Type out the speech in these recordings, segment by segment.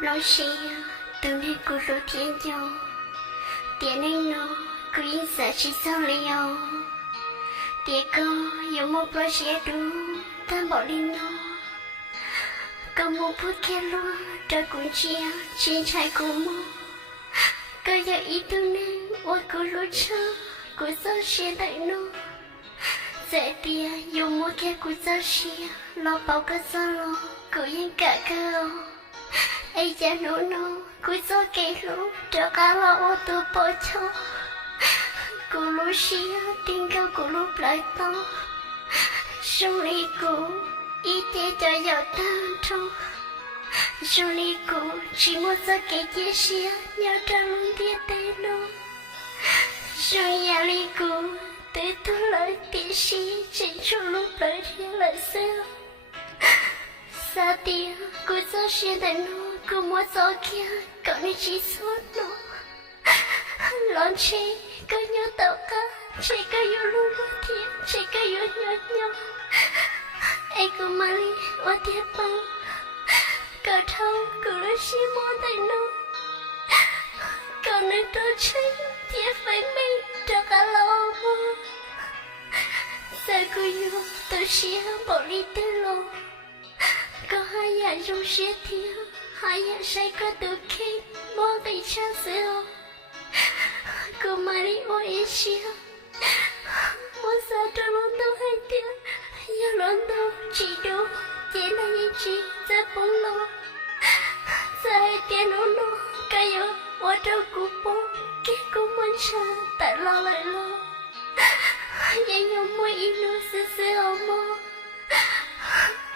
老师等你咕噜天哟，点你喏，古音色是手里哟，爹哥有木不写读，但保你喏，高木不开路，这古吉啊，青菜古木，哥有一度呢，我咕噜车，古早写的喏，在爹有木开古早写，老包个走路，古音哥哥哦。哎呀，no no，故作给路，这嘎啦我都不错。咕噜西呀，顶个咕噜不来到，手里咕一点都要当中，手里咕寂寞在给些些，要着龙的带路，手眼里咕对多了点西，真出路不天了色。萨迪，故作写的喏。กูมัวโซเคียก็ไม่ชีสุดโนลอนเชก็ยูเต่าก็เชก็ยูลูว่าเทียเชก็ยูยอดยอไอ้กูมาลีว่าเทียปังก็เท่ากูรู้ชีมัวแต่โนก็นึกตัวใช้เทียไฟไม่จะกะลอมัวแต่กูอยู่ตัวเชียบอกลีเตโลก็ให้ยาจงเชียเทียhai ya sai có từ khi mơ bị cha sữa cô mari o esia mơ sa cho luôn đâu hai tia ya luôn đâu chỉ đâu chỉ là những gì za bông lo za hai tia nó cái yo ở trong cụ bông cái cô muốn cha tại lo lại lo ya nhung mơ inu sơ sơ mơ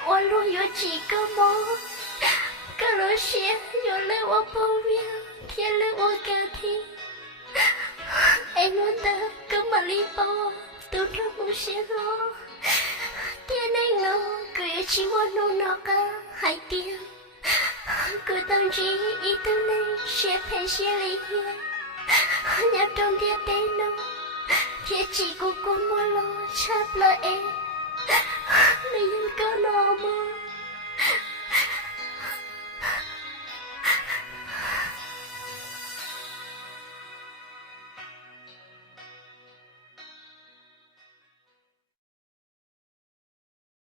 ở luôn yo chỉ có mơ cái lối xe nhỏ lên qua bao nhiêu thiên lên qua cả thì em muốn ta cứ mà đi bao tôi trong một xe lo thiên anh lo cười chỉ muốn nô nọ cả hai tiếng cứ tâm trí ý tư này xe phải xe lý hiền nhà trong thiên tê nô thiên chỉ của cô mua lo chắp lời em mình có nọ mơ